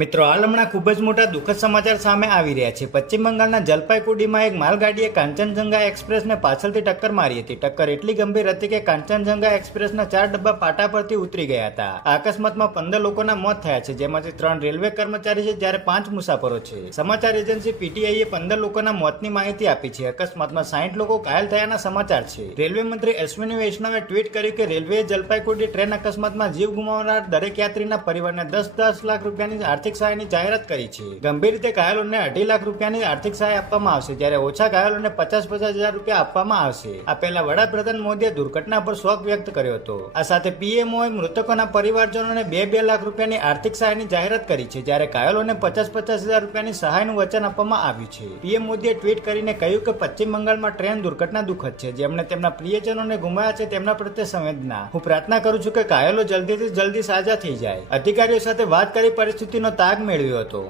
મિત્રો, હાલ હમણાં ખૂબ જ મોટા દુઃખદ સમાચાર સામે આવી રહ્યા છે. પશ્ચિમ બંગાળના જલપાઈગુડીમાં એક માલગાડીએ કાંચનજંગા એક્સપ્રેસને પાછળથી ટક્કર મારી હતી. ટક્કર એટલી ગંભીર હતી કે કાંચનજંગા એક્સપ્રેસના 4 ડબ્બા પાટા પરથી ઉતરી ગયા હતા. આ અકસ્માતમાં 15 લોકોના મોત થયા છે, જેમાંથી 3 રેલવે કર્મચારી છે જ્યારે 5 મુસાફરો છે. સમાચાર એજન્સી પીટીઆઈએ 15 લોકોના મોતની માહિતી આપી છે. અકસ્માતમાં 60 લોકો ઘાયલ થયાના સમાચાર છે. રેલવે મંત્રી અશ્વિની વૈષ્ણવે ટ્વીટ કર્યું કે રેલવેએ જલપાઈગુડી ટ્રેન અકસ્માતમાં જીવ ગુમાવનાર દરેક યાત્રીના પરિવારને 10 લાખ રૂપિયાની આર્થિક સહાયની જાહેરાત કરી છે. ગંભીર રીતે ઘાયલોને 2.5 લાખ રૂપિયાની આર્થિક સહાય આપવામાં આવશે, જ્યારે ઓછા ઘાયલોને 50 હજાર રૂપિયા આપવામાં આવશે. આ પહેલા વડાપ્રધાન મોદીએ દુર્ઘટના પર શોક વ્યક્ત કર્યો હતો. આ સાથે પીએમઓએ મૃતકોના પરિવારજનોને 2 લાખ રૂપિયાની આર્થિક સહાયની જાહેરાત કરી છે, જ્યારે ઘાયલોને 50 હજાર રૂપિયાની સહાયનું વચન આપવામાં આવ્યું છે. પીએમ મોદીએ ટ્વીટ કરીને કહ્યું કે પશ્ચિમ બંગાળમાં ટ્રેન દુર્ઘટના દુઃખદ છે. જેમણે તેમના પ્રિયજનોને ગુમાવ્યા છે તેમના પ્રત્યે સંવેદના. હું પ્રાર્થના કરું છું કે ઘાયલો જલ્દીથી જલ્દી સાજા થઈ જાય. અધિકારીઓ સાથે વાત કરી પરિસ્થિતિનો તાગ મેળવ્યો હતો.